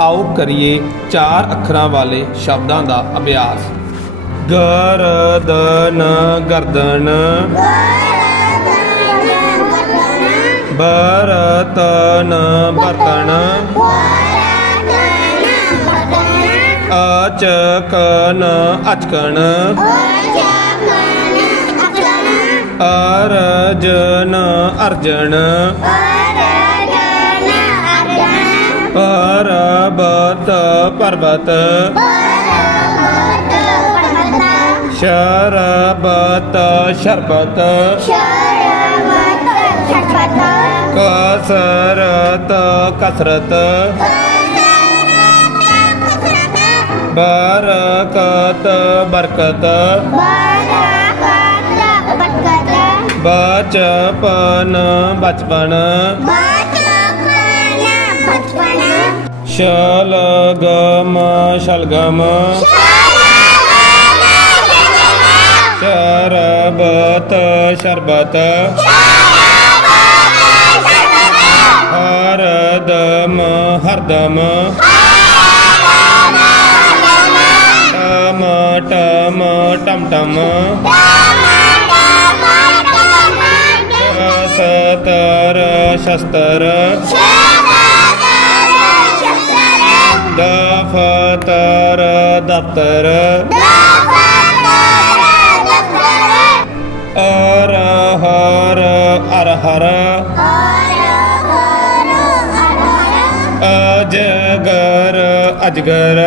ਆਓ ਕਰੀਏ ਚਾਰ ਅੱਖਰਾਂ ਵਾਲੇ ਸ਼ਬਦਾਂ ਦਾ ਅਭਿਆਸ। ਗਰਦਨ ਗਰਦਨ। ਬਰਤਨ ਬਰਤਨ। ਅਚਕਨ ਅਚਕਨ। ਅਰਜਨ ਅਰਜਨ। ਪਰਬਤ ਪਰਬਤ। ਸ਼ਰਬਤ ਸ਼ਰਬਤ। ਕਸਰਤ ਕਸਰਤ। ਬਰਕਤ ਬਰਕਤ। ਬਚਪਨ ਬਚਪਨ। ਸ਼ਲਗਮ ਸ਼ਲਗਮ ਸ਼ਰਬਤ ਸ਼ਰਬਤ। ਹਰਦਮ ਹਰਦਮ ਟਮ ਟਮ ਟਮ ਟਮ। ਸਤਰ ਸ਼ਸਤਰ। ਦਫਤਰ ਦਫਤਰ। ਅਰਹਰ ਅਰਹਰ ਅਜਗਰ ਅਜਗਰ।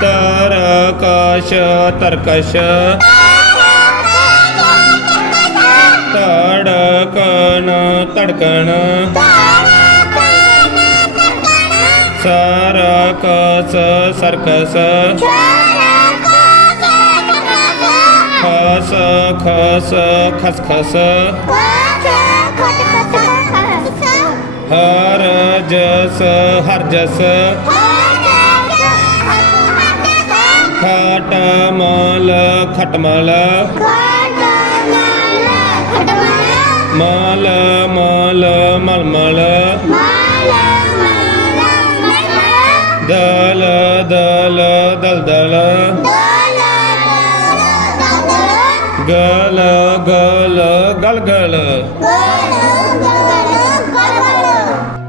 ਤਰਕਸ਼ ਤਰਕਸ਼। ਧੜਕਣ ਤੜਕਣ। ਸਰਕਸ ਸਰਕਸ ਖਸ ਖਸ ਖਸ ਖਸ ਹਰ ਜਸ ਹਰ ਜਸ ਖਟਮਲ ਖਟਮਲ ਮਲ ਮਲ ਮਲਮਲ ਦਲ ਦਲ ਦਲ ਦਲ। ਗਲ ਗਲ ਗਲਗਲ